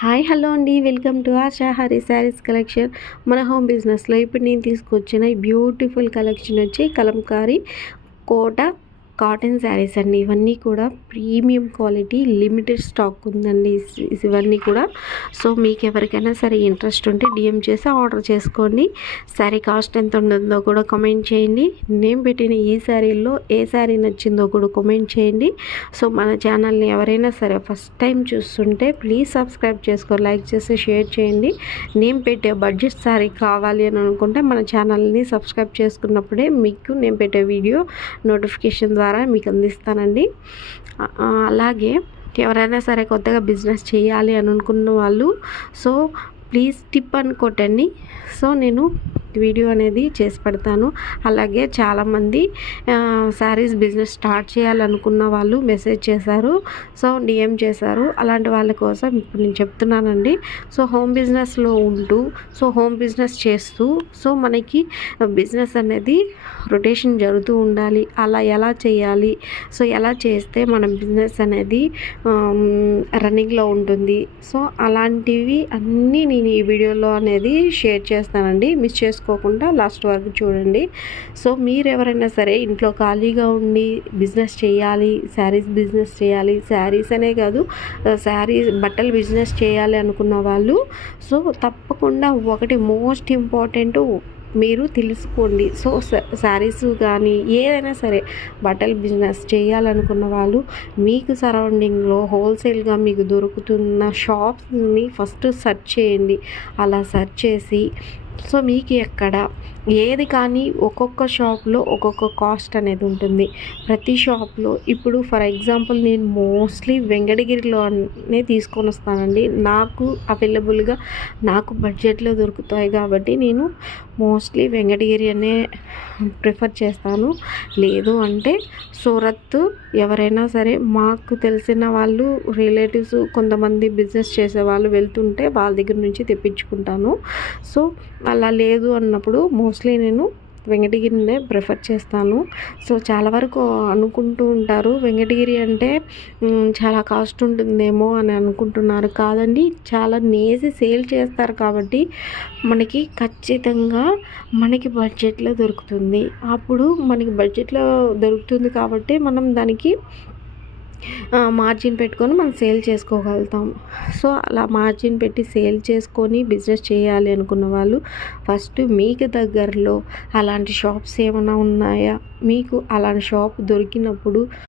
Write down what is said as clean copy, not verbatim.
Hi hello అండి, welcome to ASHA Hari saris collection. మన home బిజినెస్లో ఇప్పుడు నేను తీసుకొచ్చిన బ్యూటిఫుల్ కలెక్షన్ వచ్చి కలంకారీ కోట కాటన్ శారీస్ అండి. ఇవన్నీ కూడా ప్రీమియం క్వాలిటీ లిమిటెడ్ స్టాక్ ఉందండి. ఇవన్నీ కూడా సో మీకు ఎవరికైనా సరే ఇంట్రెస్ట్ ఉంటే డిఎం చేసి ఆర్డర్ చేసుకోండి. శారీ కాస్ట్ ఎంత ఉంటుందో కూడా కామెంట్ చేయండి. నేను పెట్టిన ఈ శారీల్లో ఏ శారీ నచ్చిందో కూడా కామెంట్ చేయండి. సో మన ఛానల్ని ఎవరైనా సరే ఫస్ట్ టైం చూస్తుంటే ప్లీజ్ సబ్స్క్రైబ్ చేసుకో, లైక్ చేసి షేర్ చేయండి. నేను పెట్టే బడ్జెట్ శారీ కావాలి అని అనుకుంటే మన ఛానల్ని సబ్స్క్రైబ్ చేసుకున్నప్పుడే మీకు నేను పెట్టే వీడియో నోటిఫికేషన్ ద్వారా మీకు అందిస్తానండి. అలాగే ఎవరైనా సరే కొత్తగా బిజినెస్ చేయాలి అని అనుకున్న వాళ్ళు సో ప్లీజ్ టిప్ అని కొట్టండి. సో నేను వీడియో అనేది చేసి పెడతాను. అలాగే చాలామంది శారీస్ బిజినెస్ స్టార్ట్ చేయాలనుకున్న వాళ్ళు మెసేజ్ చేశారు, సో డిఎం చేశారు. అలాంటి వాళ్ళ కోసం ఇప్పుడు నేను చెప్తున్నానండి. సో హోమ్ బిజినెస్లో ఉంటూ హోమ్ బిజినెస్ చేస్తూ మనకి బిజినెస్ అనేది రొటేషన్ జరుగుతూ ఉండాలి. అలా ఎలా చేయాలి, సో ఎలా చేస్తే మన బిజినెస్ అనేది రన్నింగ్లో ఉంటుంది. సో అలాంటివి అన్నీ నేను ఈ వీడియోలో అనేది షేర్ చేస్తానండి. మిస్ చేసుకోకుండా లాస్ట్ వరకు చూడండి. సో మీరు ఎవరైనా సరే ఇంట్లో ఖాళీగా ఉండి బిజినెస్ చేయాలి, శారీస్ బిజినెస్ చేయాలి, శారీస్ అనే కాదు బట్టలు బిజినెస్ చేయాలి అనుకున్న వాళ్ళు సో తప్పకుండా ఒకటి మోస్ట్ ఇంపార్టెంట్ మీరు తెలుసుకోండి. సో శారీస్ కానీ ఏదైనా సరే బట్టల బిజినెస్ చేయాలనుకున్న వాళ్ళు మీకు సరౌండింగ్లో హోల్సేల్గా మీకు దొరుకుతున్న షాప్స్ని ఫస్ట్ సెర్చ్ చేయండి. అలా సెర్చ్ చేసి సో మీకు ఎక్కడ ఏది కానీ ఒక్కొక్క షాప్లో ఒక్కొక్క కాస్ట్ అనేది ఉంటుంది. ప్రతి షాప్లో ఇప్పుడు ఫర్ ఎగ్జాంపుల్ నేను మోస్ట్లీ వెంకటగిరిలోనే తీసుకొని వస్తానండి. నాకు అవైలబుల్గా నాకు బడ్జెట్లో దొరుకుతాయి కాబట్టి నేను మోస్ట్లీ వెంకటగిరి అనే ప్రిఫర్ చేస్తాను. లేదు అంటే సూరత్ ఎవరైనా సరే మాకు తెలిసిన వాళ్ళు రిలేటివ్స్ కొంతమంది బిజినెస్ చేసే వాళ్ళు వెళ్తుంటే వాళ్ళ దగ్గర నుంచి తెప్పించుకుంటాను. సో అలా లేదు అన్నప్పుడు మోస్ట్లీ నేను వెంకటగిరినే ప్రిఫర్ చేస్తాను. సో చాలా వరకు అనుకుంటూ ఉంటారు వెంకటగిరి అంటే చాలా కాస్ట్ ఉంటుందేమో అని అనుకుంటున్నారు. కాదండి, చాలా నేసి సేల్ చేస్తారు కాబట్టి మనకి ఖచ్చితంగా మనకి బడ్జెట్లో దొరుకుతుంది. అప్పుడు మనకి బడ్జెట్లో దొరుకుతుంది కాబట్టి మనం దానికి మార్జిన్ పెట్టుకొని మనం సేల్ చేసుకోగలుగుతాం. సో అలా మార్జిన్ పెట్టి సేల్ చేసుకొని బిజినెస్ చేయాలి అనుకున్న వాళ్ళు ఫస్ట్ మీకు దగ్గరలో అలాంటి షాప్స్ ఏమైనా ఉన్నాయా, మీకు అలాంటి షాప్ దొరికినప్పుడు